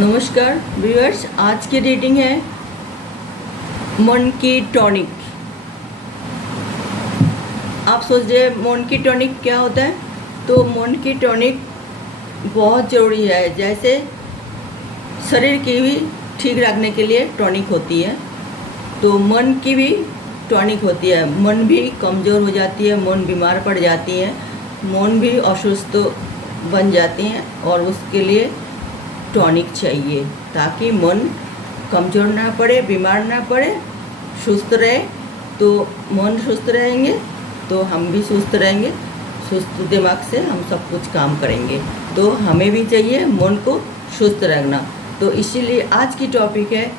नमस्कार व्यूअर्स, आज की रीडिंग है मन की टॉनिक। आप सोच रहे हैं मन की टॉनिक क्या होता है? तो मन की टॉनिक बहुत ज़रूरी है। जैसे शरीर की भी ठीक रखने के लिए टॉनिक होती है, तो मन की भी टॉनिक होती है। मन भी कमज़ोर हो जाती है, मन बीमार पड़ जाती है, मन भी असुस्थ बन जाती हैं और उसके लिए टॉनिक चाहिए ताकि मन कमज़ोर ना पड़े, बीमार ना पड़े, सुस्त रहे। तो मन सुस्त रहेंगे तो हम भी सुस्त रहेंगे, सुस्त दिमाग से हम सब कुछ काम करेंगे। तो हमें भी चाहिए मन को सुस्त रखना। तो इसीलिए आज की टॉपिक है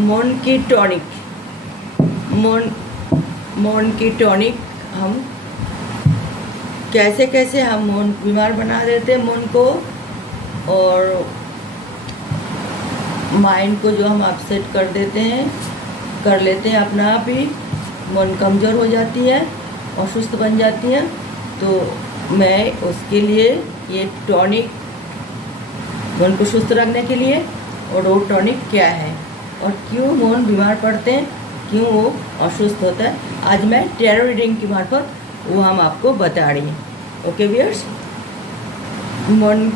मन की टॉनिक। मन की टॉनिक हम कैसे कैसे हम मन बीमार बना देते हैं मन को, और माइंड को जो हम अपसेट कर लेते हैं अपना आप ही, मन कमज़ोर हो जाती है और सुस्त बन जाती है। तो मैं उसके लिए ये टॉनिक, मन को सुस्त रखने के लिए, और वो टॉनिक क्या है और क्यों मन बीमार पड़ते हैं, क्यों वो असुस्त होता है, आज मैं टैरो रीडिंग की मार्फत वो हम आपको बता रही हैं। ओके व्यूअर्स, मन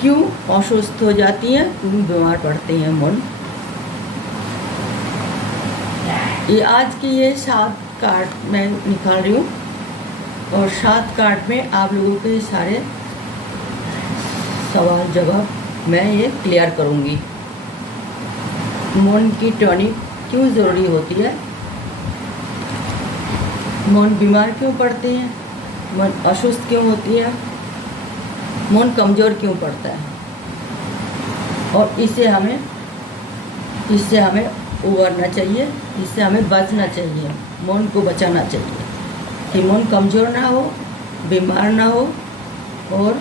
क्यों असुस्त हो जाती हैं, क्यों बीमार पड़ते हैं मन। ये आज की ये 7 कार्ड मैं निकाल रही हूँ और 7 कार्ड में आप लोगों के सारे सवाल जवाब मैं ये क्लियर करूँगी। मन की टॉनिक क्यों ज़रूरी होती है, मन बीमार क्यों पड़ते हैं, मन असुस्त क्यों होती है, मन कमज़ोर क्यों पड़ता है, और इससे हमें उबरना चाहिए, इससे हमें बचना चाहिए, मन को बचाना चाहिए कि मन कमज़ोर ना हो, बीमार ना हो और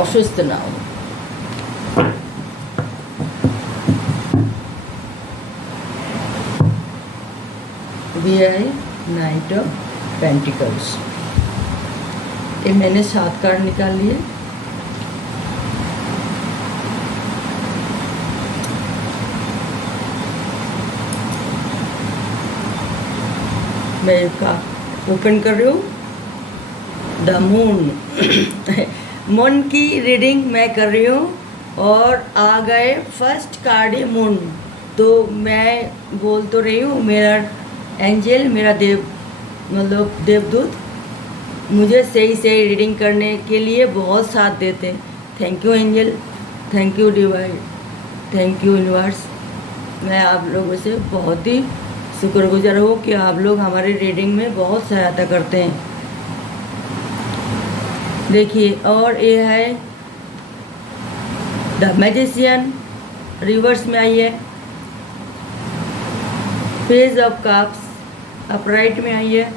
असुस्त ना हो। V I knight of pentacles. ये मैंने 7 कार्ड निकाल लिए। मैं इसका ओपन कर रही हूँ। द मून मन की रीडिंग मैं कर रही हूँ और आ गए फर्स्ट कार्ड ही मून। तो मैं बोल तो रही हूँ, मेरा एंजल, मेरा देवदूत मुझे सही रीडिंग करने के लिए बहुत साथ देते हैं। Thank you angel, thank you divine, thank you universe. मैं आप लोगों से बहुत ही शुक्रगुजार हूँ कि आप लोग हमारे रीडिंग में बहुत सहायता करते हैं। देखिए, और ये है द मैजिशियन, रिवर्स में आई है। पेज ऑफ कप्स अपराइट में आई है।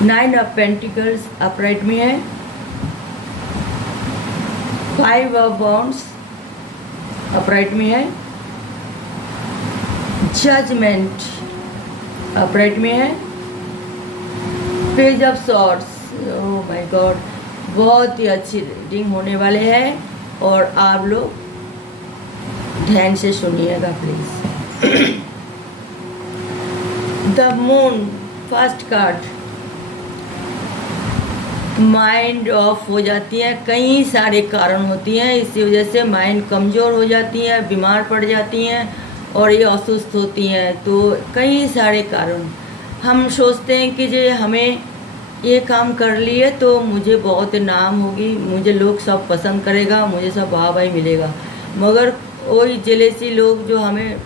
9 ऑफ पेंटिकल्स अपराइट में है। 5 ऑफ वांड्स अपराइट में है। जजमेंट अपराइट में है। Page of swords, oh my God, बहुत ही अच्छी रीडिंग होने वाले हैं और आप लोग ध्यान से सुनिएगा please. The moon first card, mind of हो जाती है, कई सारे कारण होती हैं, इसी वजह से माइंड कमज़ोर हो जाती है, बीमार पड़ जाती हैं और ये असुस्त होती हैं। तो कई सारे कारण, हम सोचते हैं कि जो हमें ये काम कर लिए तो मुझे बहुत नाम होगी, मुझे लोग सब पसंद करेगा, मुझे सब वाहवाही मिलेगा, मगर वही जेलेसी लोग जो हमें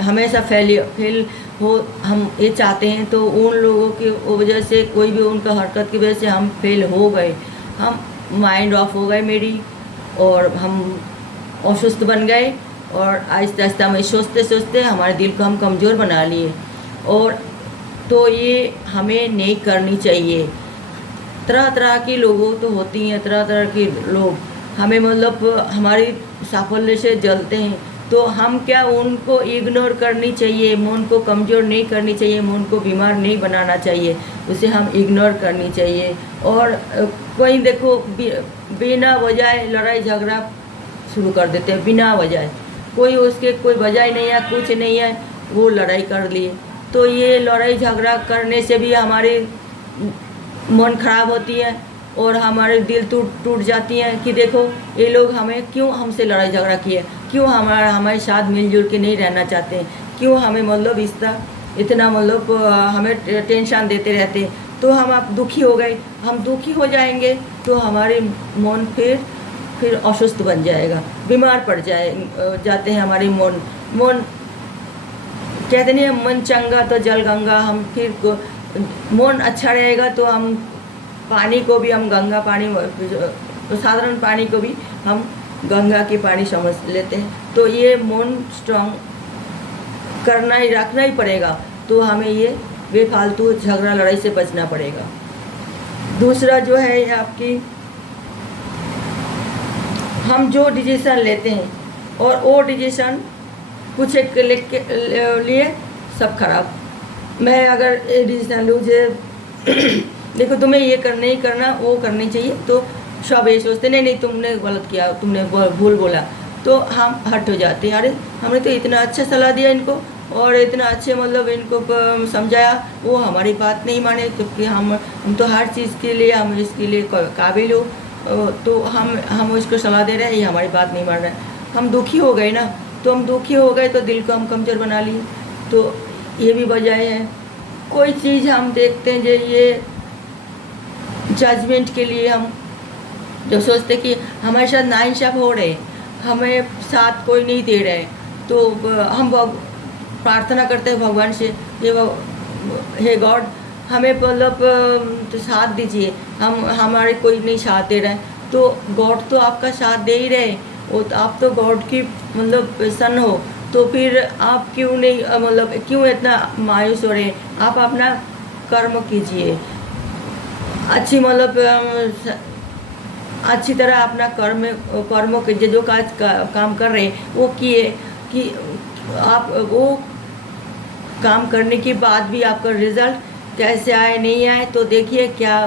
हमेशा फेल हो, हम ये चाहते हैं, तो उन लोगों की वजह से, कोई भी उनका हरकत की वजह से हम फेल हो गए, हम माइंड ऑफ हो गए मेरी, और हम असुस्त बन गए और आहिस्ता आहिस्ता में सोचते सोचते हमारे दिल को हम कमज़ोर बना लिए। और तो ये हमें नहीं करनी चाहिए। तरह तरह की लोगों तो होती हैं, तरह तरह के लोग हमें हमारी साफल्य से जलते हैं, तो हम क्या उनको इग्नोर करनी चाहिए, मन को कमज़ोर नहीं करनी चाहिए, मन को बीमार नहीं बनाना चाहिए, उसे हम इग्नोर करनी चाहिए। और कोई देखो बिना वजह लड़ाई झगड़ा शुरू कर देते हैं, बिना वजह, कोई उसके कोई वजह नहीं है, कुछ नहीं है, वो लड़ाई कर लिए। तो ये लड़ाई झगड़ा करने से भी हमारी मन खराब होती है और हमारे दिल टूट जाती हैं कि देखो ये लोग हमें क्यों हमसे लड़ाई झगड़ा किए, क्यों हमारे साथ मिलजुल के नहीं रहना चाहते हैं, क्यों हमें मतलब इतना मतलब हमें टेंशन देते रहते हैं। तो हम अब दुखी हो गए, हम दुखी हो जाएंगे तो हमारे मन फिर अस्वस्थ बन जाएगा, बीमार पड़ जाते हैं हमारी मन कहते नहीं है मन चंगा तो जल गंगा। हम फिर मन अच्छा रहेगा तो हम पानी को भी हम गंगा पानी, साधारण पानी को भी हम गंगा की पानी समझ लेते हैं। तो ये मन स्ट्रांग रखना ही पड़ेगा, तो हमें ये बेफालतू झगड़ा लड़ाई से बचना पड़ेगा। दूसरा जो है आपकी, हम जो डिसीज़न लेते हैं और वो डिसीज़न कुछ एक लिए सब खराब। मैं अगर ये डिसीज़न लूँ जे देखो तुम्हें ये नहीं करना, वो करनी चाहिए, तो सब ये सोचते नहीं तुमने गलत किया, तुमने भूल बोला, तो हम हट हो जाते हैं। अरे हमने तो इतना अच्छा सलाह दिया इनको और इतना अच्छे मतलब इनको समझाया, वो हमारी बात नहीं माने, क्योंकि हम तो हर चीज़ के लिए हम इसके लिए काबिल हो, तो हम उसको सलाह दे रहे हैं, ये हमारी बात नहीं मान रहा है। हम दुखी हो गए ना, तो हम दुखी हो गए तो दिल को हम कमज़ोर बना लिए, तो ये भी वजह है। कोई चीज़ हम देखते हैं जो ये जजमेंट के लिए हम जो सोचते कि हमारे साथ नाइंसाफ़ हो रहे, हमें साथ कोई नहीं दे रहे, तो हम प्रार्थना करते हैं भगवान से, हे गॉड हमें मतलब तो साथ दीजिए, हमारे कोई नहीं साथ दे रहा है, तो गॉड तो आपका साथ दे ही रहे, वो तो आप तो गॉड की मतलब सन हो, तो फिर आप क्यों नहीं मतलब क्यों इतना मायूस हो रहे हैं। आप अपना कर्म कीजिए, अच्छी मतलब अच्छी तरह अपना कर्मों के जो काम कर रहे हैं वो किए, कि आप वो काम करने के बाद भी आपका रिज़ल्ट कैसे आए नहीं आए, तो देखिए क्या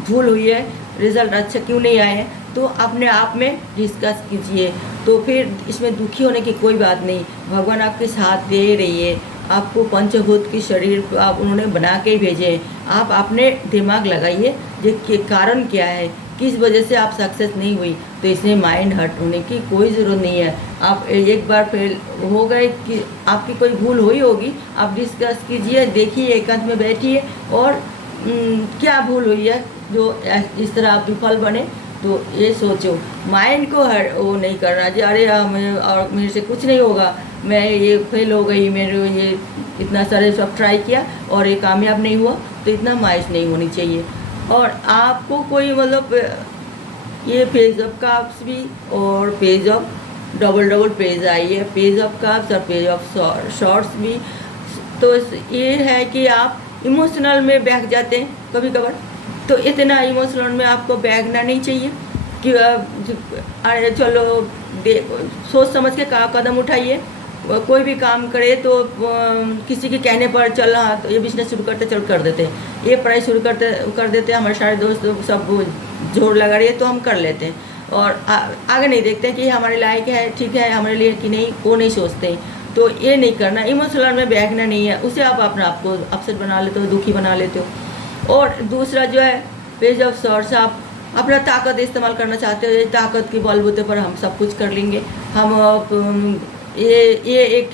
भूल हुई है, रिज़ल्ट अच्छा क्यों नहीं आए, तो अपने आप में डिस्कस कीजिए। तो फिर इसमें दुखी होने की कोई बात नहीं, भगवान आपके साथ दे रही है, आपको पंचभूत की शरीर आप उन्होंने बना के ही भेजे, आप अपने दिमाग लगाइए कि कारण क्या है, किस वजह से आप सक्सेस नहीं हुई, तो इसमें माइंड हर्ट होने की कोई ज़रूरत नहीं है। आप एक बार फेल हो गए कि आपकी कोई भूल हुई होगी, आप डिस्कस कीजिए, देखिए एकांत में बैठिए और क्या भूल हुई है जो इस तरह आप विफल बने, तो ये सोचो। माइंड को वो नहीं करना जी, अरे और मेरे से कुछ नहीं होगा, मैं ये फेल हो गई, मेरे ये इतना सारे सब ट्राई किया और ये कामयाब नहीं हुआ, तो इतना मायूस नहीं होनी चाहिए। और आपको कोई मतलब ये पेज ऑफ काप्स भी और page of double page I है, पेज ऑफ काप्स और पेज ऑफ शॉर्ट्स भी, तो ये है कि आप इमोशनल में बहक जाते हैं कभी कभार, तो इतना इमोशनल में आपको बहकना नहीं चाहिए कि अरे चलो सोच समझ के कदम उठाइए। कोई भी काम करे तो किसी के कहने पर चल हाँ तो ये बिजनेस शुरू करते चल कर देते, ये पढ़ाई शुरू कर देते, हमारे सारे दोस्त सब जोर लगा रही है तो हम कर लेते हैं, और आगे नहीं देखते कि हमारे लायक है, ठीक है हमारे लिए कि नहीं, वो नहीं सोचते। तो ये नहीं करना, इमोशनल में बहकना नहीं है, उसे आप अपना आपको अपसेट बना लेते हो, दुखी बना लेते हो। और दूसरा जो है पेज ऑफ सॉर्ट्स, आप अपना ताकत इस्तेमाल करना चाहते हो, ताकत के बलबूते पर हम सब कुछ कर लेंगे, हम ये एक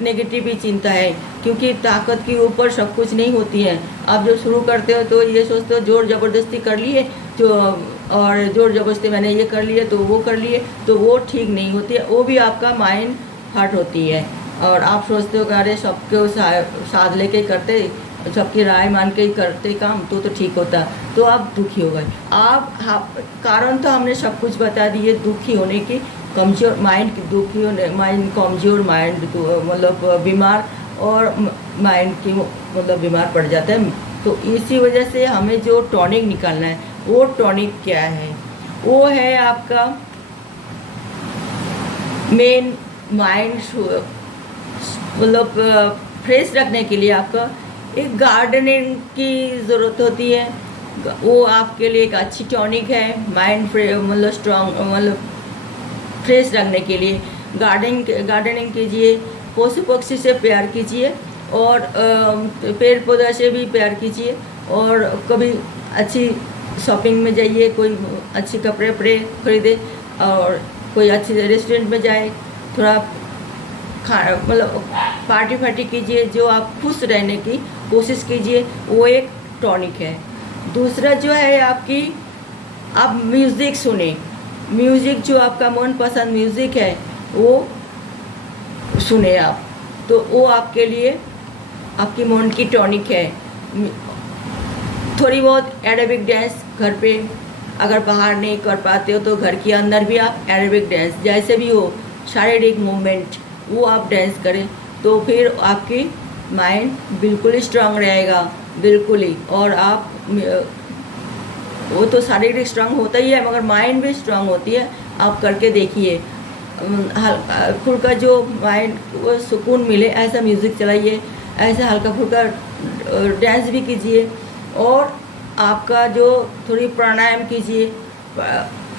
नेगेटिव ही चिंता है, क्योंकि ताकत के ऊपर सब कुछ नहीं होती है। आप जब शुरू करते हो तो ये सोचते हो जोर ज़बरदस्ती कर लिए जो, और जोर ज़बरदस्ती मैंने ये कर लिए तो वो कर लिए, तो वो ठीक नहीं होती है, वो भी आपका माइंड हर्ट होती है। और आप सोचते हो कि अरे सबके साथ लेके करते, सबकी राय मान के करते काम तो ठीक होता, तो आप दुखी हो गए। आप कारण तो हमने सब कुछ बता दिए दुखी होने की, कमज़ोर माइंड की दुखी होने, माइंड कमज़ोर, माइंड मतलब बीमार, और माइंड की मतलब बीमार पड़ जाता है। तो इसी वजह से हमें जो टॉनिक निकालना है, वो टॉनिक क्या है, वो है आपका माइंड मतलब फ्रेश रखने के लिए आपका एक गार्डनिंग की ज़रूरत होती है। वो आपके लिए एक अच्छी टॉनिक है माइंड मतलब स्ट्रॉन्ग मतलब फ्रेश रखने के लिए। गार्डनिंग कीजिए, पशु पक्षी से प्यार कीजिए और पेड़ पौधा से भी प्यार कीजिए। और कभी अच्छी शॉपिंग में जाइए, कोई अच्छे कपड़े वपड़े खरीदे और कोई अच्छे रेस्टोरेंट में जाए, थोड़ा मतलब पार्टी फार्टी कीजिए, जो आप खुश रहने की कोशिश कीजिए, वो एक टॉनिक है। दूसरा जो है आपकी, आप म्यूज़िक सुने, म्यूज़िक जो आपका मनपसंद म्यूज़िक है वो सुने आप, तो वो आपके लिए आपकी मन की टॉनिक है। थोड़ी बहुत एरोबिक डांस घर पे, अगर बाहर नहीं कर पाते हो तो घर के अंदर भी आप एरोबिक डांस जैसे भी हो, शारीरिक मूवमेंट वो आप डांस करें, तो फिर आपकी माइंड बिल्कुल स्ट्रांग रहेगा, बिल्कुल ही। और आप वो तो शारीरिक स्ट्रांग होता ही है, मगर माइंड भी स्ट्रांग होती है। आप करके देखिए, हल्का फुल्का जो माइंड को सुकून मिले ऐसा म्यूज़िक चलाइए, ऐसा हल्का फुल्का डांस भी कीजिए। और आपका जो थोड़ी प्राणायाम कीजिए,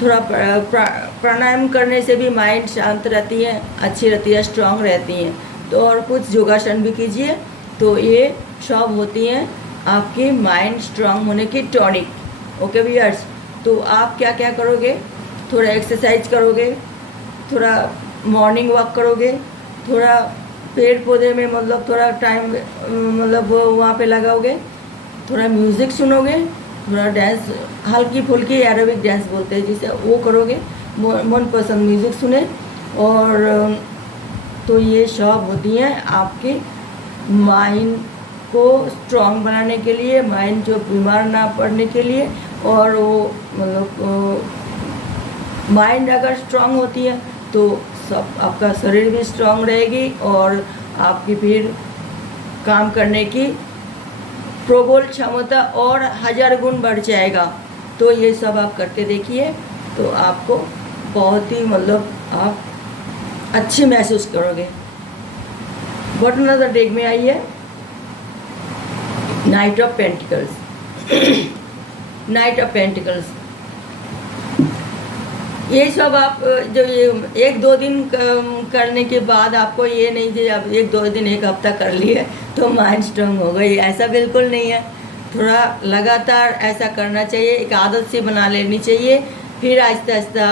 थोड़ा प्राणायाम करने से भी माइंड शांत रहती है, अच्छी रहती है, स्ट्रांग रहती हैं। तो और कुछ योगासन भी कीजिए, तो ये सब होती हैं आपकी माइंड स्ट्रांग होने की टॉनिक। ओके व्यूअर्स, तो आप क्या क्या करोगे, थोड़ा एक्सरसाइज करोगे, थोड़ा मॉर्निंग वॉक करोगे, थोड़ा पेड़ पौधे में मतलब थोड़ा टाइम मतलब वहाँ पे लगाओगे, थोड़ा म्यूज़िक सुनोगे, थोड़ा डांस, हल्की फुल्की एरोबिक डांस बोलते हैं जिसे, वो करोगे, मनपसंद म्यूज़िक सुने। और तो ये सब होती हैं आपके माइंड को स्ट्रॉन्ग बनाने के लिए, माइंड जो बीमार ना पड़ने के लिए। और वो मतलब माइंड अगर स्ट्रॉन्ग होती है तो सब आपका शरीर भी स्ट्रॉन्ग रहेगी और आपकी फिर काम करने की प्रबल क्षमता और 1000 गुण बढ़ जाएगा। तो ये सब आप करके देखिए, तो आपको बहुत ही मतलब आप अच्छी महसूस करोगे। बटन नजर डेक में आइए, night of pentacles. Night of pentacles, ये सब आप जो ये 1-2 दिन करने के बाद आपको ये नहीं कि आप 1-2 दिन 1 हफ्ता कर लिए तो माइंड स्ट्रांग हो गई, ऐसा बिल्कुल नहीं है। थोड़ा लगातार ऐसा करना चाहिए, एक आदत सी बना लेनी चाहिए, फिर आहिस्ता आहिस्ता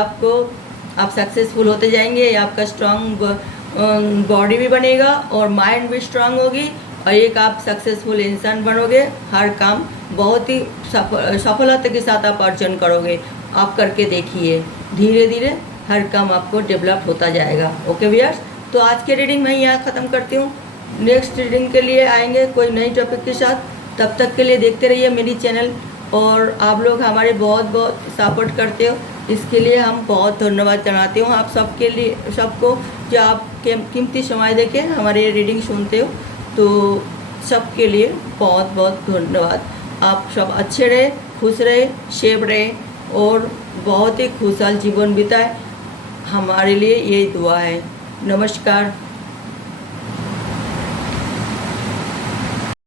आप सक्सेसफुल होते जाएंगे। आपका स्ट्रांग बॉडी भी बनेगा और माइंड भी स्ट्रांग होगी और एक आप सक्सेसफुल इंसान बनोगे। हर काम बहुत ही सफलता के साथ आप अर्जन करोगे। आप करके देखिए, धीरे धीरे हर काम आपको डेवलप होता जाएगा। ओके व्यूअर्स, तो आज की रीडिंग मैं यहाँ ख़त्म करती हूँ। नेक्स्ट रीडिंग के लिए आएंगे कोई नई टॉपिक के साथ। तब तक के लिए देखते रहिए मेरी चैनल, और आप लोग हमारे बहुत बहुत सपोर्ट करते हो, इसके लिए हम बहुत धन्यवाद जनाते हूँ आप सबके लिए, सबको जो आप कीमती समय देके हमारे रीडिंग सुनते हो। तो सबके लिए बहुत बहुत धन्यवाद। आप सब अच्छे रहे, खुश रहे, सेफ रहे और बहुत ही खुशहाल जीवन बिताए, हमारे लिए यही दुआ है। नमस्कार।